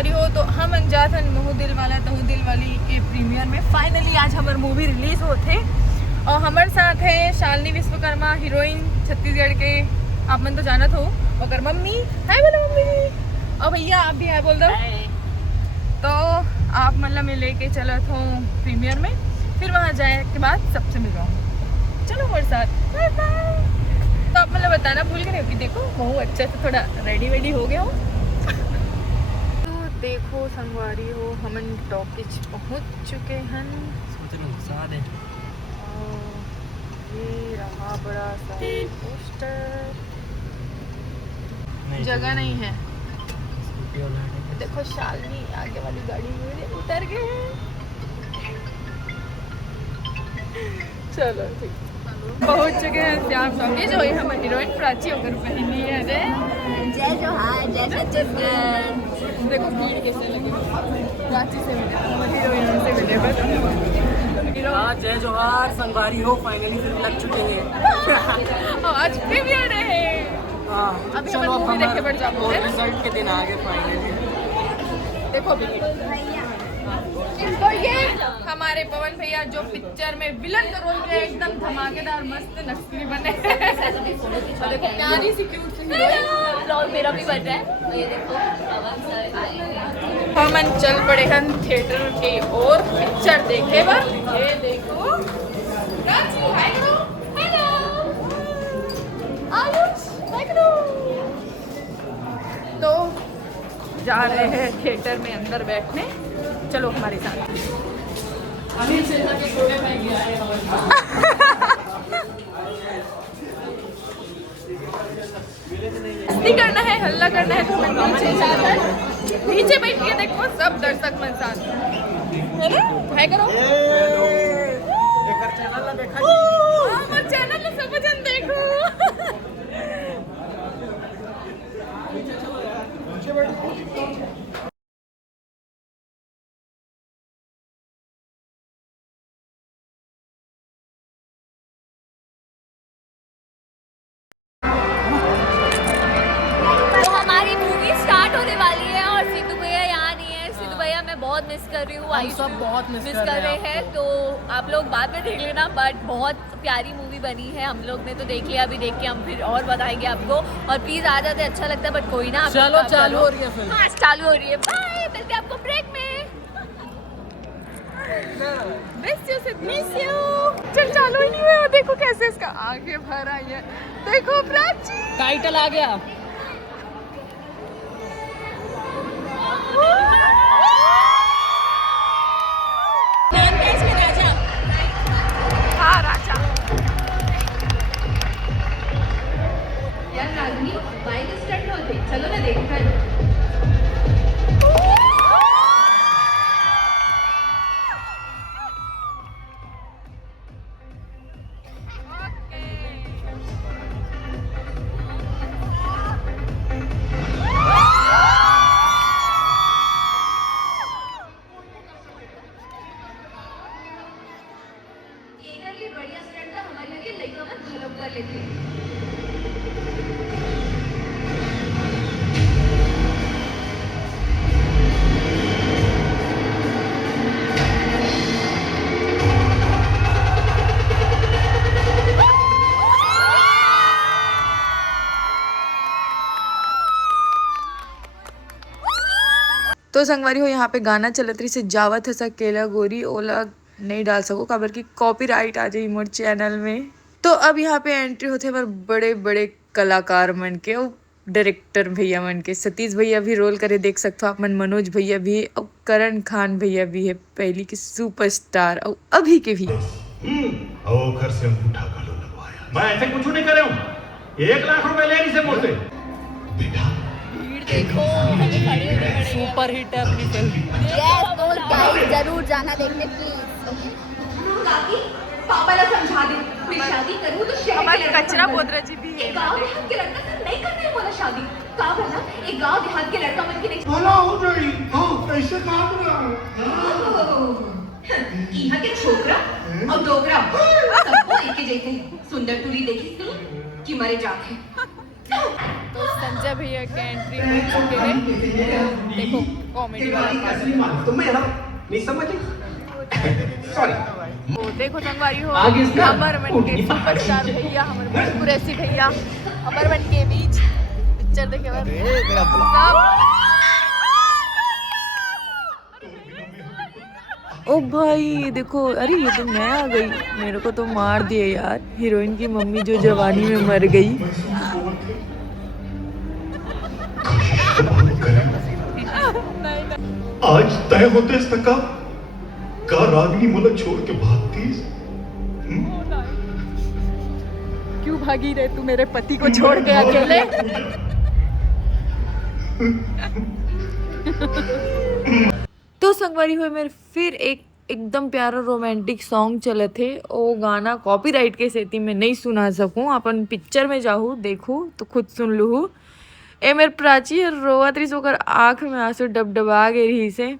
संगवारी हो तो हम अंजात हन महू दिल वाला तहु दिल वाली के प्रीमियर में फाइनली आज हमार मूवी रिलीज होते और हमारे साथ है शालिनी विश्वकर्मा हीरोइन छत्तीसगढ़ के आप मन तो जानत हो मगर मम्मी हाय बोलो मम्मी और भैया आप भी हाय बोल दो। तो आप मतलब मैं लेके चलत हूँ प्रीमियर में, फिर वहाँ जाए के बाद सबसे मिलवाऊँ। चलो हमारे साथ बाय बाय। तो आप मतलब बताना भूल गए कि देखो महू अच्छा से थोड़ा रेडी वेडी हो गया हो। तो देखो संगवारी हो हम टॉकीज पहुँच चुके हैं। ये रहा बड़ा सा पोस्टर, जगह नहीं है। देखो शालिनी आगे वाली गाड़ी में उतर गए। चलो ठीक पहुंच चुके हैं श्याम टॉकी जो है हमारी हीरोइन प्राची होकर पहनी है। जय जोहार जय छत्तीसगढ़। देखो भीड़ कैसे लगी प्राची से मिले हमारी हीरोइन से मिले बस। हाँ जय जोहार संगवारी हो फाइनली फिर लग चुके हैं। आज प्रीमियर है। हाँ अभी हम मूवी देखे बैठ जाओ। रिजल्ट के दिन आ गए फाइनली। देखो तो ये हमारे पवन भैया जो पिक्चर में विलन का रोल किया एकदम धमाकेदार मस्त नक्सली बने। देखो प्यारी सी क्यूट सी ब्लॉग मेरा भी बन रहा है। ये देखो हम चल पड़े हैं थिएटर की ओर पिक्चर देखे बा। ये देखो प्राची हाय करो हेलो आयुष हाय करो। तो जा रहे हैं थिएटर में अंदर बैठने, चलो हमारे साथ। मस्ती करना है हल्ला करना है तो नीचे बैठ के देखो सब दर्शक मन साथ है ना हाय करो। हमारे चैनल में सब जन देखो। बहुत मिस कर रही हूँ। हम सब बहुत मिस कर रहे हैं तो आप लोग बाद में देख लेना। बट बहुत प्यारी मूवी बनी है, हम लोग ने तो देख लिया, अभी देख के हम फिर और बताएंगे आपको। और प्लीज आ जाते अच्छा लगता है बट कोई ना। चलो चालू हो रही है फिल्म। हाँ चालू हो रही है। बाय, मिलते हैं आपको ब्रेक में। Miss you. चल चालू ही नहीं हुआ। देखो कैसे इसका आगे भर आई है। देखो प्राची टाइटल आ गया। हाँ राजा यार नागनी बाइक स्टार्ट होते चलो ना देखा। बढ़िया स्टैंड था हमारे लिए लड़का मत खराब कर लेते। तो संगवारी हो यहाँ पे गाना चलत रही से जावत है केला गोरी ओला नहीं डाल सको काबर की कॉपीराइट आ जाए मोर चैनल में। तो अब यहाँ पे एंट्री होते पर बड़े बड़े कलाकार मन के और डायरेक्टर भैया मन के। सतीश भैया भी रोल करे देख सकते हो आप मन, मनोज भैया भी है और करण खान भैया भी है पहली के सुपरस्टार और अभी के भी। घर से अंगूठा कालो लगवाया। मैं ऐसे कुछ नहीं करे हूँ। 1 लाख रुपए ले इसे मुझसे। बेटा देखो सुपर हिट है अपनी फिल्म। यस तो गाइस जरूर जाना देखने प्लीज। पापा ने समझा दी मैं शादी करूं तो शहर हमारे कचरा बोदरा जी भी है। गांव देहात के लड़का से नहीं करने वाला शादी का बना। एक गांव देहात के लड़का मन की नहीं भला हो गई। हां कैसे काम रहा यहाँ के छोकरा और डोगरा सबको एक ही जैसे सुंदर टूरी देखी थी कि मरे जाते। तो संजय भैया के एंट्री हो चुके हैं। देखो कॉमेडी वाला तुम्हें यार नहीं समझी सॉरी वो देखो संगवारी हो आगे इसका अमरवन के सुपरस्टार भैया हमारे कुरैशी भैया अमरवन के बीच पिक्चर देखे ओ भाई देखो, अरे ये तो मैं आ गई, मेरे को तो मार दिए यार, हीरोइन की मम्मी जो जवानी में मर गई। आज तय होते सका का रागिनी मुलक छोड़ के भागती। क्यों भागी रे तू मेरे पति को छोड़ के अकेले? तो संगवारी हुए मेरे फिर एकदम प्यारा रोमांटिक सॉन्ग चले थे। वो गाना कॉपीराइट के सेती में नहीं सुना सकूं, अपन पिक्चर में जाऊँ देखूँ तो खुद सुन लूँ। ए मेरे प्राची रोवत रही सोकर आँख में आंसू डबडबा गए रही से,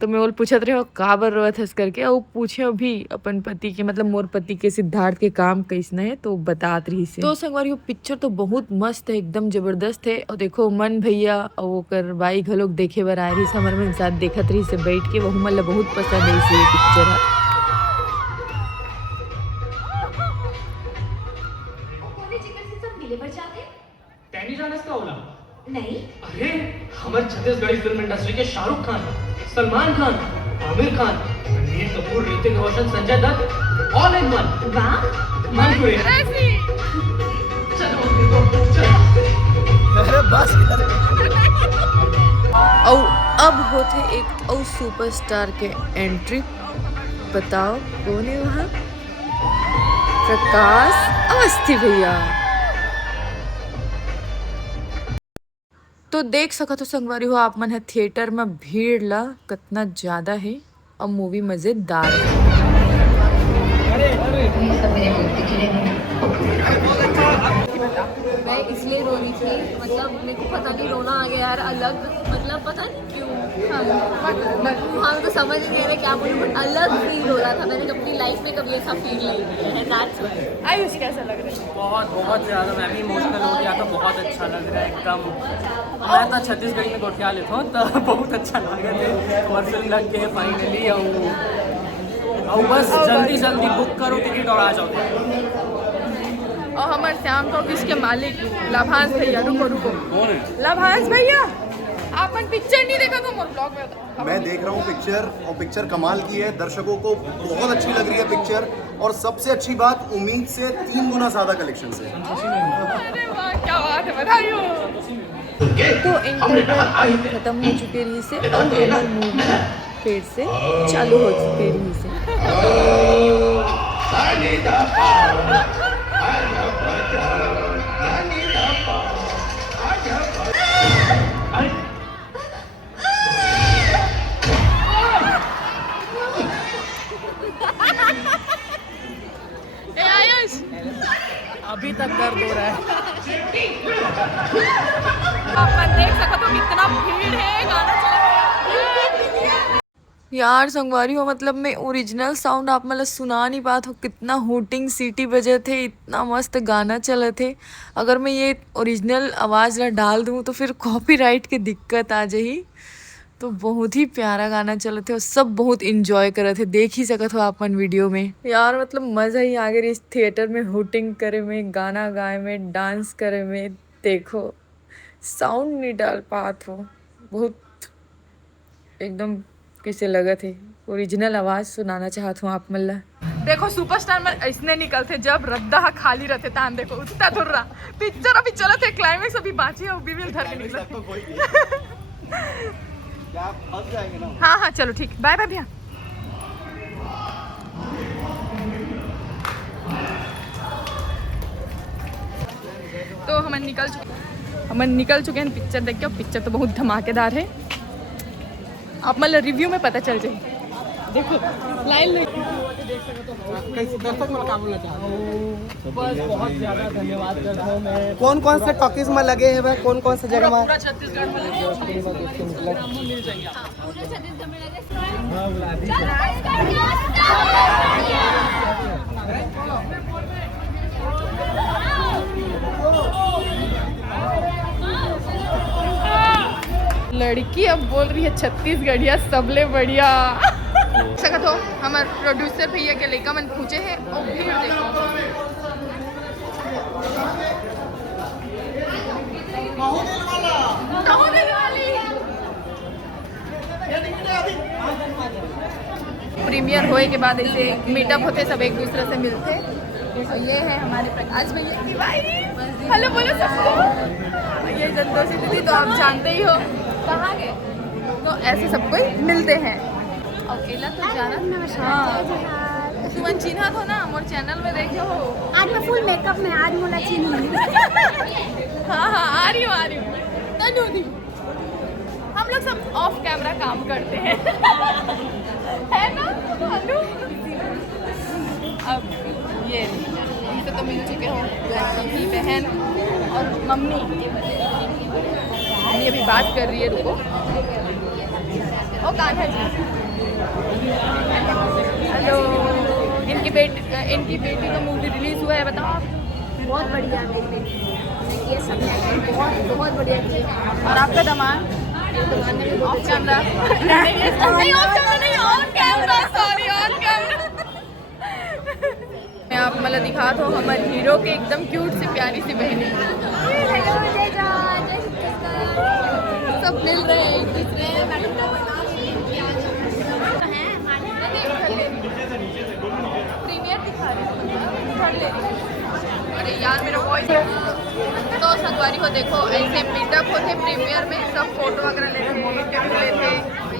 तो मैं बोल पूछत रहे हो काबर रोवत हंस करके, और पूछे भी अपन पति के मतलब मोर पति के सिद्धार्थ के काम कैसने है तो बतात रही से। तो संगवारी पिक्चर तो बहुत मस्त है, एकदम जबरदस्त है। और देखो मन भैया और वो कर बाई घलोक देखे बर आए रही से, हमारे मन साथ देखत रही से बैठ के, वह मतलब बहुत पसंद है इसे पिक्चर। नहीं अरे हमारे छत्तीसगढ़ी फिल्म इंडस्ट्री के Shahrukh Khan, Salman Khan, Aamir Khan, Ranbir Kapoor, Hrithik Roshan, Sanjay Dutt all in one. वाह मन को चलो बस। और अब होते एक और सुपरस्टार के एंट्री, बताओ कौन है वहाँ? प्रकाश अवस्थी भैया। तो देख सका तो संगवारी हो आप मन है थिएटर में भीड़ ला कितना ज्यादा है और मूवी मजेदार है। मैं इसलिए रो रही थी, मतलब मेरे को पता नहीं रोना आ गया यार अलग, मतलब पता नहीं क्यों। हाँ तो समझ नहीं आ रहा क्या बोलूं, बट अलग फील हो रहा था। मैंने अपनी लाइफ में कभी ऐसा फील नहीं किया है। That's why. आयुष कैसा लग रहा है? बहुत ज़्यादा मैं भी इमोशनल हो गया था, बहुत अच्छा लग रहा है एकदम। मैं तो छत्तीसगढ़ी में गोठिया लेता हूँ तो बहुत अच्छा लगा थे और फिल्म लग गए फाइनली। और बस जल्दी बुक करो टिकट और आ जाओ। और हमारे श्याम तो किसके मालिक लाभांश भैया, रुको लाभांश भैया आपन पिक्चर नहीं देखा तो मोर ब्लॉग में बता। मैं देख रहा हूँ पिक्चर, और पिक्चर कमाल की है, दर्शकों को बहुत अच्छी लग रही है पिक्चर, और सबसे अच्छी बात उम्मीद से 3 गुना ज्यादा कलेक्शन है। अरे वाह क्या बात है, बधाई हो। तो इंटरवल खत्म हो चुके रही से और हमारी मूवी फिर से चालू हो चुके रही से। अभी तक दर्द हो रहा है। आप देख सको तो कितना भीड़ है, गाना चला रहा है। यार संगवारी हो मतलब मैं ओरिजिनल साउंड आप मतलब सुना नहीं पात हो, कितना हूटिंग सीटी बजे थे, इतना मस्त गाना चले थे। अगर मैं ये ओरिजिनल आवाज़ ला डाल दूँ तो फिर कॉपीराइट की दिक्कत आ जाही। तो बहुत ही प्यारा गाना चले थे और सब बहुत इंजॉय कर रहे थे, देख ही सकत हो आप मन वीडियो में। यार मतलब मज़ा ही आ गया इस थिएटर में हूटिंग करे में, गाना गाए में, डांस करे में। देखो साउंड नहीं डाल पात हो, बहुत एकदम कैसे लगा थे, ओरिजिनल आवाज़ सुनाना चाहत हूँ आप मल्ला। देखो सुपरस्टार में ऐसने निकलते जब रद्दा खाली रहते तान, देखो उतना दूर रहा पिक्चर अभी चला थे, क्लाइमेक्स अभी बाकी है, बीवी धर के निकला। हाँ चलो ठीक, बाय बाय भैया। तो हम निकल चुके हैं पिक्चर देख के। पिक्चर तो बहुत धमाकेदार है, आप मतलब रिव्यू में पता चल जाए। देखो लाइन दर्शक मैं क्या बोलना चाहता हूँ, बस बहुत ज़्यादा धन्यवाद करता हूँ मैं। कौन से टॉकीज में लगे हैं वह, कौन से जगह में? पूरा छत्तीसगढ़ में मिल जाएंगे। लड़की अब बोल रही है छत्तीसगढ़िया सबले बढ़िया। सकत हो हमार प्रोड्यूसर भैया के लड़का मन पूछे हैं और भीड़ देखो। प्रीमियर होए के बाद ऐसे मीटअप होते, सब एक दूसरे से मिलते। और ये है हमारे प्रकाश भैया की वाइफ। हेलो बोलो सबको। ये संतोषी दीदी तो आप जानते ही हो कहाँ गए, तो ऐसे सब कोई मिलते हैं। अकेला तो जाना। हाँ सुमन चिन्हा हो ना, मोर चैनल में देखे हो। आज मैं फुल मेकअप में, आज मोला चीनी। हाँ आ रही हूँ तनु दी। हम लोग सब ऑफ कैमरा काम करते हैं है ना तनु। अब ये इनसे तो मिल चुके हो मम्मी बहन और मम्मी। मम्मी अभी बात कर रही है, रुको। ओ कान्हा जी हेलो। इनकी बेटी का मूवी रिलीज हुआ है, बताओ आप। बहुत बढ़िया मेरी बेटी, ये सब बहुत बढ़िया किए। और आपका दामाद ऑफ कैमरा नहीं, ऑफ कैमरा नहीं, on camera, sorry on camera. मैं आप मतलब दिखा दो हमारे हीरो के एकदम क्यूट सी प्यारी सी बहनी। सब मिल रहे हैं एक दूसरे। प्रीमियर दिखा रहे। अरे यार मेरा वॉइस। तो संगवारी को देखो ऐसे मीटअप होते प्रीमियर में, सब फोटो वगैरह लेते, इंटरव्यू लेते।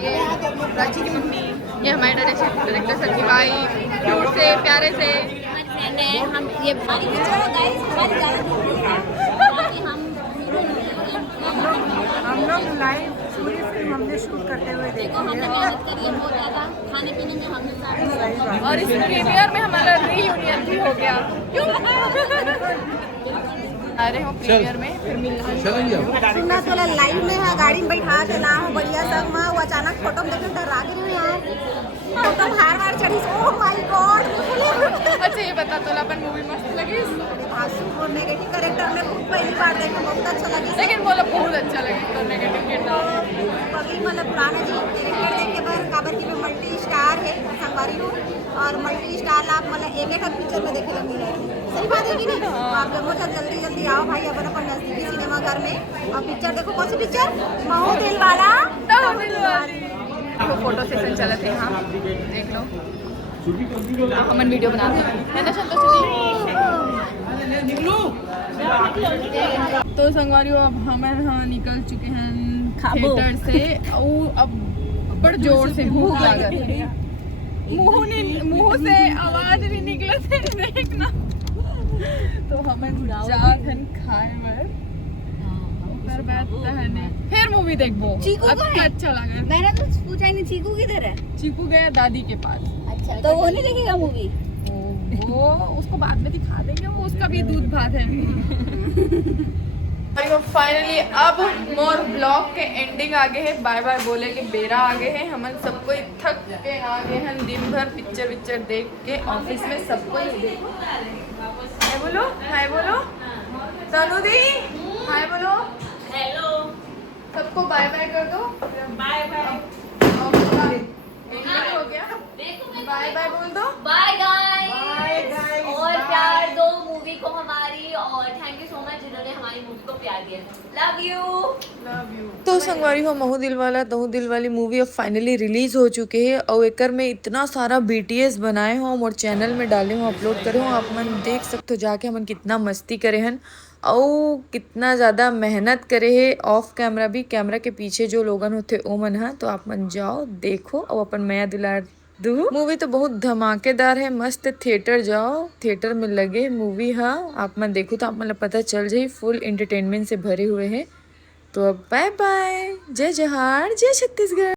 ये रांची की मम्मी, ये हमारे डायरेक्टर सर की वाइफ, क्यूट से प्यारे से। हम ये हमारी पिक्चर है गाइस, हमारी ज़्यादा जरूरी है ताकि हम लोग लाइव पूरी फिल्म हमने शूट करते हुए देखो। हमने मेहनत करी है बहुत ज़्यादा, खाने पीने में हमने सारे। और इस प्रीमियर में हमारा रीयूनियन भी हो गया। क्यों आ रहे हो प्रीमियर में, फिर मिलना सुनना तो लाइव में है, गाड़ी में बैठा के ना हो बढ़िया सब में। वो अचानक फोटो में देखे डरा के यार फोटो हार चढ़ी। Oh my God. अच्छा ये बता तो अपन मूवी मस्त लगी। आंसू को नेगेटिव कैरेक्टर में पहली बार देखा, बहुत अच्छा लगी। लेकिन बोला बहुत अच्छा लगे तो नेगेटिव किरदार। अभी मतलब पुराना जी कैरेक्टर देखे पर काबर की मल्टी स्टार है संगवारी हो, और मल्टी स्टार आप मतलब एक पिक्चर में देखे लगी है। सही बात है कि नहीं? आप लोगों से जल्दी आओ भाई अपन नजदीकी सिनेमा घर में और पिक्चर देखो। कौन सी पिक्चर? महू दिल वाला। फोटो सेशन चले थे, हाँ देख लो। हमन वीडियो बनाते हैं ना तो संगवारी अब हम हाँ निकल चुके हैं थिएटर से। अब बड़ जोर से भूख लागत है, मुंह से आवाज नहीं निकले थे देखना। तो हमें जात हन खाए बर फिर मूवी देखबो। अच्छा लगा। मैंने तो पूछा ही नहीं चीकू किधर है। चीकू गया दादी के पास। अच्छा तो वो नहीं देखेगा मूवी? वो उसको बाद में दिखा देंगे, वो उसका भी दूध भात है। फाइनली अब मोर ब्लॉग के एंडिंग आगे है, बाय बाय बोले के बेरा आगे है। हम सबको थक के आगे हैं, दिन भर पिक्चर देख के ऑफिस में सबको हाय बोलो, हाय बोलो तनु दी, हाय बोलो, हेलो सबको बाय बाय कर दो। बाय बाय हो गया, बाय बाय बोल दो। बाय गाइस और प्यार दो मूवी को हमारी, और थैंक यू सो मच जिन्होंने हमारी मूवी को प्यार दिया। Love you. तो संगवारी हो महू दिलवाला तहू दिलवाली मूवी अब फाइनली रिलीज हो चुके हैं और एकर में इतना सारा BTS बनाए हो और चैनल में डाले हो, अपलोड करे हो। आप मन देख सकते हो जाके हमन कितना मस्ती करे हन और कितना ज़्यादा मेहनत करे है ऑफ कैमरा भी। कैमरा के पीछे जो लोगन होते ओ मन है, तो आप मन जाओ देखो और अपन मया दुलार दू। मूवी तो बहुत धमाकेदार है, मस्त। थिएटर जाओ, थिएटर में लगे मूवी है, आप मन देखो तो आप मतलब पता चल जाए फुल एंटरटेनमेंट से भरे हुए हैं। तो अब बाय बाय, जय जहार, जय छत्तीसगढ़।